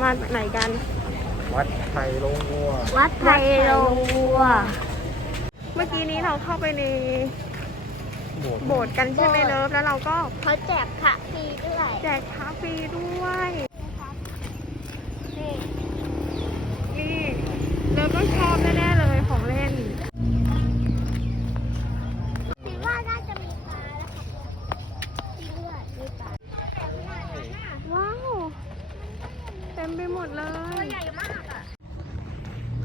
ามาไหนกัน วัดไทยโรงวัว วัดไทยโรงวัว เมื่อกี้นี้เราเข้าไปในโบสถ์โบสถ์กันใช่ไหมเลิฟแล้วเราก็เขาแจกพระฟรีด้วยแจกพระฟรีด้วย นี่ นี่เลิฟต้องชอบแน่ๆเลยของเล่น คิดว่าน่าจะมีปลาแล้วค่ะจริงด้วยมีปลาแต่ขนาดนั้นน่ะ ว้าว เต็มไปหมดเล ตัวย ใหญ่มากอะ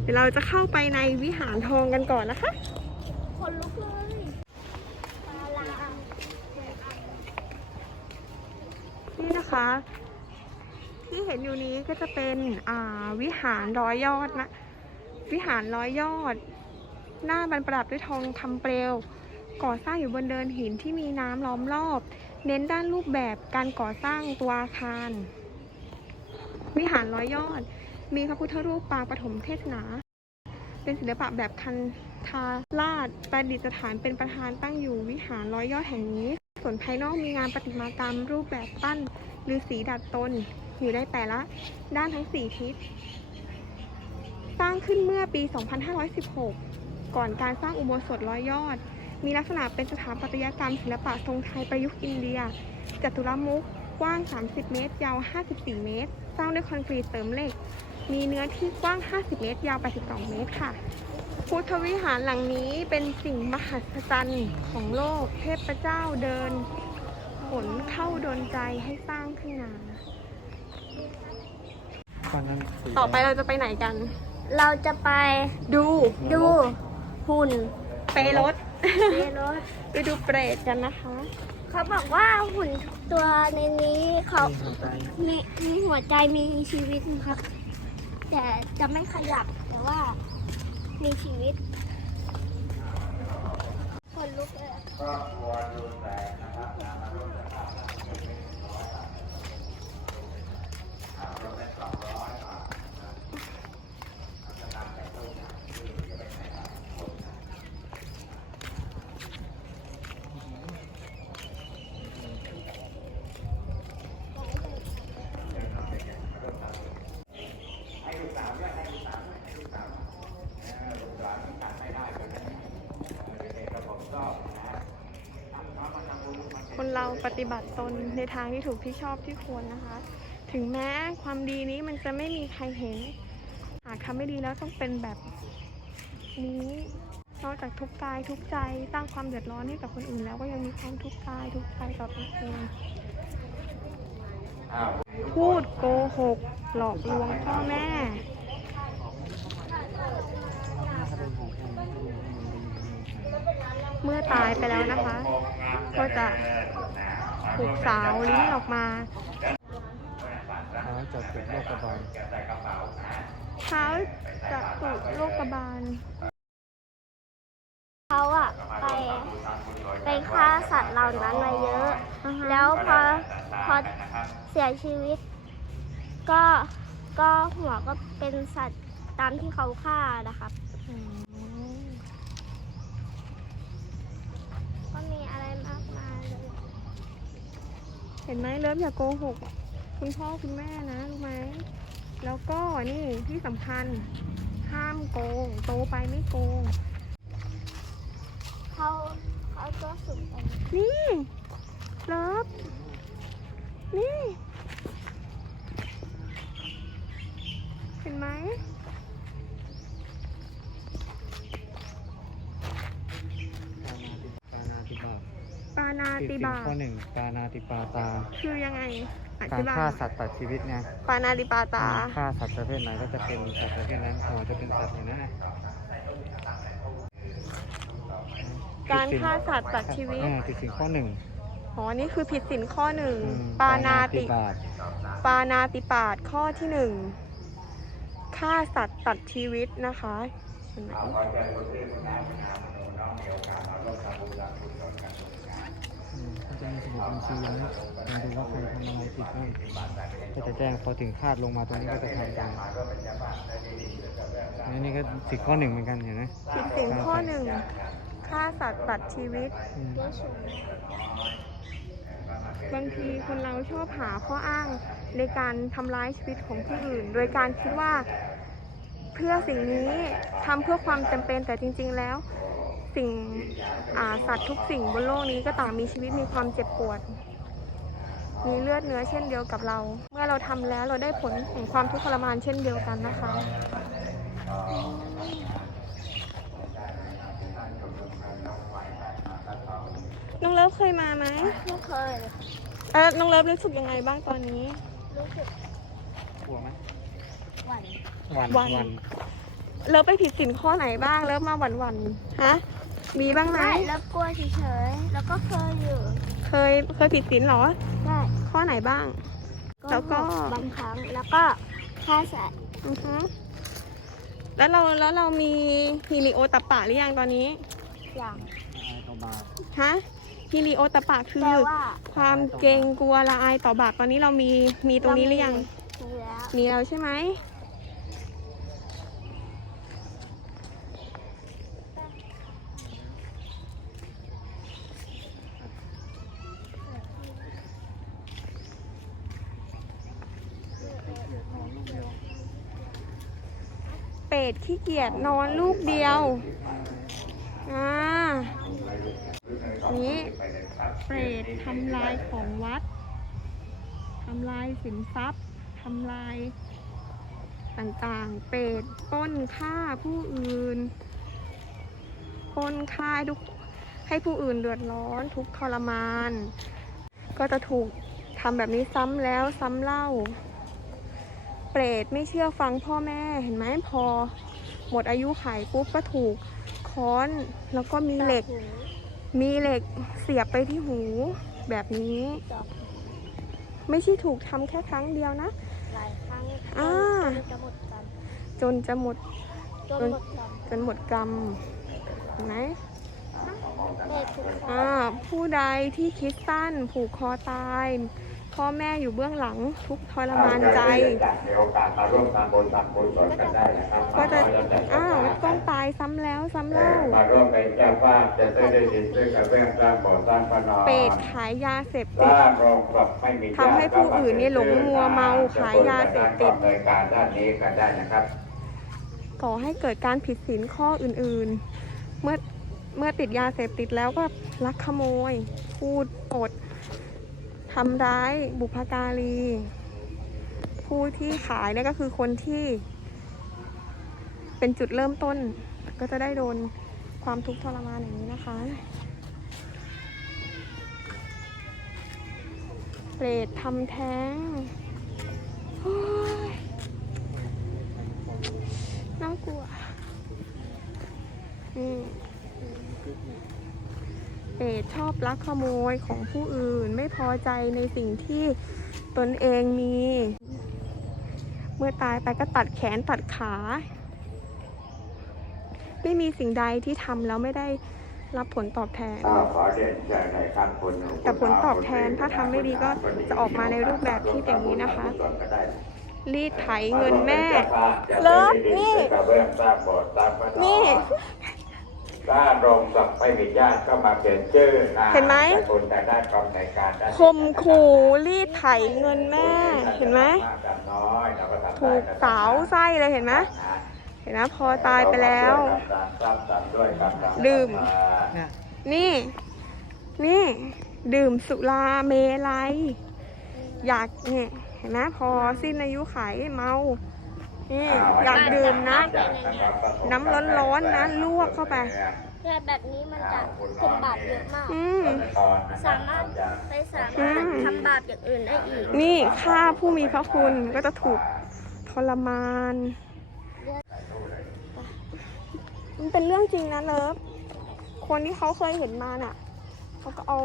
เดี๋ยวเราจะเข้าไปในวิหารทองกันก่อนนะคะ คนลุกเลยปลาลานี่นะคะ ที่เห็นอยู่นี้ก็จะเป็นอ่าวิหารร้อยยอดนะ วิหารร้อยยอด หน้าบรรประดับด้วยทองคำเปลว ก่อสร้างอยู่บนเดินหินที่มีน้ำล้อมรอบ เน้นด้านรูปแบบการก่อสร้างตัวอาคาร วิหารร้อยยอด มีพระพุทธรูปปางปฐมเทศนา เป็นศิลปะแบบคันธาราชประดิษฐานเป็นประธานตั้งอยู่วิหารร้อยยอดแห่งนี้ ส่วนภายนอกมีงานประติมากรรมรูปแบบปั้นหรือสีดัดตน อยู่ในแต่ละด้านทั้ง 4 ทิศ สร้างขึ้นเมื่อปี 2516 ก่อนการสร้างอุโบสถร้อยยอด มีลักษณะเป็นสถาปัตยกรรมศิลปะทรงไทยประยุกต์อินเดียจัตุรมุขกว้าง 30 เมตร ยาว 54 เมตร สร้างด้วยคอนกรีตเติมเหล็ก มีเนื้อที่กว้าง 50 เมตร ยาว 82 เมตรค่ะ พุทธวิหารหลังนี้เป็นสิ่งมหัศจรรย์ของโลก เทพเจ้าเดินผลเข้าดนใจให้สร้างขึ้นมาฝั่งนั้นสีต่อไปเราจะไปไหนกัน เราจะไปดูดูหุ่นเปรถ ในรถ ไปดูเปรตกันนะคะ เขาบอกว่าหุ่นทุกตัวในนี้เขา มีหัวใจมีมีหัวใจมีชีวิตนะครับ แต่จะไม่ขยับแต่ว่ามีชีวิตคนลุกเลย ปฏิบัติตนในทางที่ถูกที่ชอบที่ควรนะคะ ถึงแม้ความดีนี้มันจะไม่มีใครเห็น หากทำไม่ดีแล้วต้องเป็นแบบนี้นอกจากทุกข์กายทุกข์ใจสร้างความเดือดร้อนให้กับคนอื่นแล้วก็ยังมีความทุกข์กายทุกข์ใจต่อตัวเองพูดโกหก หลอกลวงพ่อแม่ เมื่อตายไปแล้วนะคะ ก็จะ ถูกสาวลิ้นออกมาเขาจะเป็นโรคกระบาลเท้าจะตุโรคกบาลเขาอะไปไปฆ่าสัตว์เหล่านั้นมาเยอะอ่าฮะแล้วพอพอเสียชีวิต ก็ก็หัวก็เป็นสัตว์ตามที่เขาฆ่านะครับ อืม ก็มีอะไรมากมายเลย เห็นไหมเริ่มอย่าโกหก คุณพ่อคุณแม่นะรู้ไหม แล้วก็นี่ที่สำคัญ ห้ามโกง โตไปไม่โกง เขาเขาก็สุดกันนี่เลิฟนี่ เห็นไหม ปานาติปานาติบาปานาติบาข้อหนึ่งปานาติปาตา คือยังไงอการธิบายฆ่าสัตว์ตัดชีวิตไงปานาติปาตา ฆ่าสัตว์ประเภทไหนก็จะเป็นสัตว์ประเภทนั้นหัวจะเป็นสัตว์อย่างนั้นนะการฆ่าสัตว์ตัดชีวิตอ่าติดสินข้อหนึ่ง อ๋อนี่คือผิดสินข้อหนึ่งอืมปานาติบาตปานาติปาตข้อที่หนึ่งฆ่าสัตว์ตัดชีวิตนะคะเห็นไหมอืมก็จะมีสมุ ดบัญชีนะมาดูว่าใครทำอะไรผิดบ้างก็จะแจ้งพอถึงคาดลงมาตรงนี้ก็จะทำกันอันนี้ก็สิทข้อหนึ่งเหมือนกันเห็นไหมผิดสินข้อหนึ่งฆ่าสัตว์ตัดชีวิต อืมบางทีคนเราชอบหาข้ออ้างในการทำร้ายชีวิตของผู้อื่น โดยการคิดว่า เพื่อสิ่งนี้ทำเพื่อความจำเป็นแต่จริง ๆ แล้ว สิ่งอ่าสัตว์ทุกสิ่งบนโลกนี้ก็ต่างมีชีวิตมีความเจ็บปวด มีเลือดเนื้อเช่นเดียวกับเรา เมื่อเราทำแล้วเราได้ผลแห่งความทุกข์ทรมานเช่นเดียวกันนะคะน้องเลิฟเคยมาไหมไม่เคยเออน้องเลิฟรู้สึกยังไงบ้างตอนนี้ รู้สึกกลัวไหมหวั่นหวันหวั่นหวันเลิฟไปผิดสินข้อไหนบ้าง เลิฟมาหวันๆฮะ มีบ้างไหม ไม่แล้วกลัวเฉยๆแล้วก็เคยอยู่เคยเคยผิดสินเหรอได้ข้อไหนบ้าง แล้วก็ บางครั้งแล้วก็ฆ่าสัตว์อือฮึแล้วเราแล้วเรามีฮิริโอตปปะหรือยังตอนนี้อย่างอายต่อบาปฮะฮิริโอตปปะคืแต่อว่าความเกรงกลัวละอายต่อบาปตอนนี้เรามีมีตรงนี้หรือยัง มีแล้ว มีแล้วใช่ไหม ดขี้เกียจนอนลูกเดียวอ่านี้เปรตทำลายของวัดทำลายสินทรัพย์ทำลายต่างๆ เปรตป้นฆ่าผู้อื่นป้นฆ่าทุกให้ผู้อื่นเดือดร้อนทุกทรมาน ก็จะถูกทำแบบนี้ซ้ำแล้วซ้ำเล่า เปรตไม่เชื่อฟังพ่อแม่เห็นไหมพอ หมดอายุไขปุ๊บก็ถูกค้อนแล้วก็มีเหล็กหูมีเหล็กเสียบไปที่หูแบบนี้เจาะไม่ใช่ถูกทำแค่ครั้งเดียวนะหลายครั้งอ่าจนจะหมดกันจนจะหมดจนหมดกันจนหมดกรรมเห็นไหมเด็กทุกคนอ่าผู้ใดที่คิดสั้นผูกคอตาย พ่อแม่อยู่เบื้องหลังทุกข์ทรมานใจมีโอกาสมาร่วมทำบุญทำบุญสนกันได้นะครับก็จะอ้าวต้องตายซ้ำแล้วซ้ำเล่ามาร่วมเป็นเจ้าภาพจะซื้อได้ดินซื้อกระเบื้องสร้างโบสถ์สร้างพระนอนเปรตขายยาเสพติดสร้างโรงศพไม่มีญาติทำให้ผู้อื่นนี่หลงมัวเมาขายยาเสพติดจะบริการด้านนี้กันได้นะครับก่อให้เกิดการผิดศีลข้ออื่นๆ เมื่อเมื่อติดยาเสพติดแล้วก็ลักขโมย พูดปด ทำร้ายบุพการี ผู้ที่ขายเนี่ยก็คือคนที่ เป็นจุดเริ่มต้น ก็จะได้โดนความทุกข์ทรมานอย่างนี้นะคะ เปรตทำแท้งโอ้ยน่ากลัว อืม เปรตชอบลักขโมยของผู้อื่น ไม่พอใจในสิ่งที่ตนเองมี เมื่อตายไปก็ตัดแขนตัดขา ไม่มีสิ่งใดที่ทำแล้วไม่ได้รับผลตอบแทนก็ขอเรียนเชิญในครับคุณแต่ผลตอบแทนถ้าทำไม่ดีก็จะออกมาในรูปแบบที่เป็นอย่างนี้นะคะ รีดไถเงินแม่ เลิฟนี่กระเบื้องสร้างโบสถ์สร้างพระนอนนี่ ถ้าโรงศพไม่มีญาติก็มาเปลี่ยนชื่อนามเห็นไหม สกุลแต่ได้กำในการได้คมขู่รีดไถเงินแม่ เห็นไหมถูกสาวไส้เลยเห็นไหมเห็นไหมพอตายไปแล้ว ดื่มเนี่ยนี่ นี่ ดื่มสุราเมลัยอยากเนี่ยเห็นไหมพอสิ้นอายุไขเมา นี่อยากดื่มนะ น้ำร้อนๆนะลวกเข้าไปแต่แบบนี้มันจะเป็นบาปเยอะมาก อืม สามารถไปสามารถทำบาปอย่างอื่นได้อีก นี่ฆ่าผู้มีพระคุณก็จะถูกทรมาน มันเป็นเรื่องจริงนะเลิฟคนที่เขาเคยเห็นมาน่ะเขาก็เอา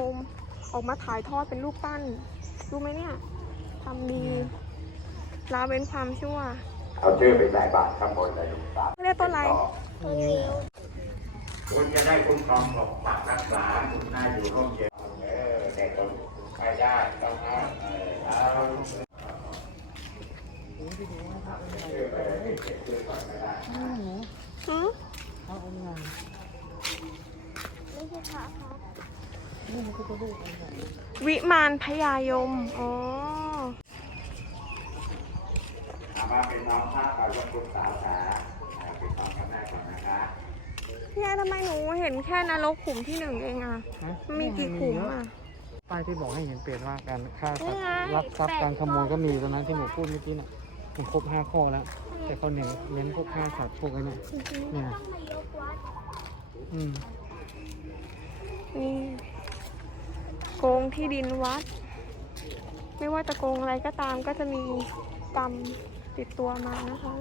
ออกมาถ่ายทอดเป็นรูปปั้น รู้ไหมเนี่ยทำดีละเว้นความชั่ว เอาชื่อไปใส่บาตรข้างบนเลยลูกสาวเรียกต้นอะไรต้นนิ้วคุณจะได้คุ้มครองปกปักรักษาคุณน่าอยู่ร่มเย็นเออเด็กคนไปได้ต้องห้ามเออเอาชื่อไปเลยเก็บชื่อก่อนก็ได้หือเอาองค์งานไม่ใช่พระครับนี่มันก็จะลูกองค์งานวิมานพญายม อ๋อ องพระก่อนยกคุณสาวขาอ่าปิดทองกันแม่ก่อนนะคะพี่แอนทำไมหนูเห็นแค่นรกขุมที่หนึ่งเองอะฮะมันมีกี่ขุมอะป้ายที่บอกให้เห็นเปรตว่าการฆ่าสัตนี่ว์ไงลักทรัพย์แปดการขโมยก็มีตอนนั้นที่หนูพูดเมื่อกี้น่ะมันครบห้าข้อแล้ว แต่เขาเน้นเน้นพวกฆ่าสัตว์พวกไอ้นี่เนี่ยนะต้องมายกวัดอืมนี่โกงที่ดินวัด ไม่ว่าจะโกงอะไรก็ตามก็จะมีกรรม ติดตัวมานะคะ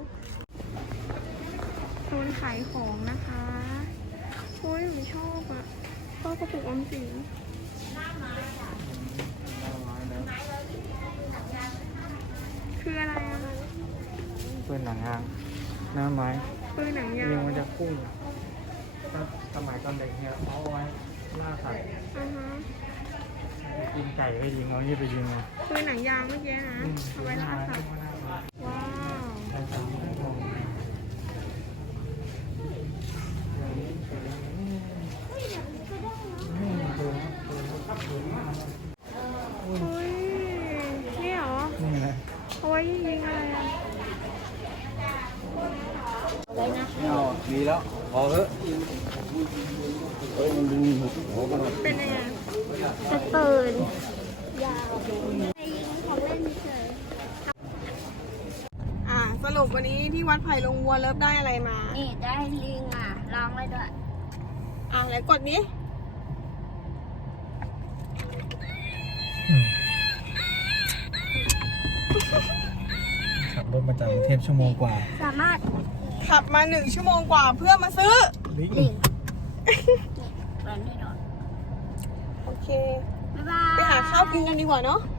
โซนขายของนะคะโอ้ยหนูชอบอะชอบกระปุกออมสินคืออะไรอะปืนหนังยางหน้าไม้ปืนหนังยายิงวมันจะพุ่งก็สมัยตอนเด็กเนี่ยเขาเอาไว้ล่าสัตว์อ่าฮะยิงไก่ก็ยิงเอานี่ไปยิงเอาปืนหนังยาวเมื่อกี้นะอืมเอาไว้ล่าสัตว์ว้าวอุ้ย นี่เหรอนี่แหละเอาไว้ยิงอะไรอะเอาดีแล้ว พอเถอะเป็นยังไงเป็นปืนยาวไปยิงของเล่นเฉย อ่า ส รุปวันนี้ที่วัดไผ่ลงวัวเลิฟได้อะไรมา นี่ได้ลิงอะลองเลยด้วยอ่าไหนกดนี้ขับรถมาจากกรุงเทพชั่วโมงกว่า สามารถขับมาหนึ่งชั่วโมงกว่าเพื่อมาซื้อ ลิงลิงนี่แบบนี้หน่อยโอเค บ๊ายบาย ไปหาข้าวกินกันดีกว่าเนาะบ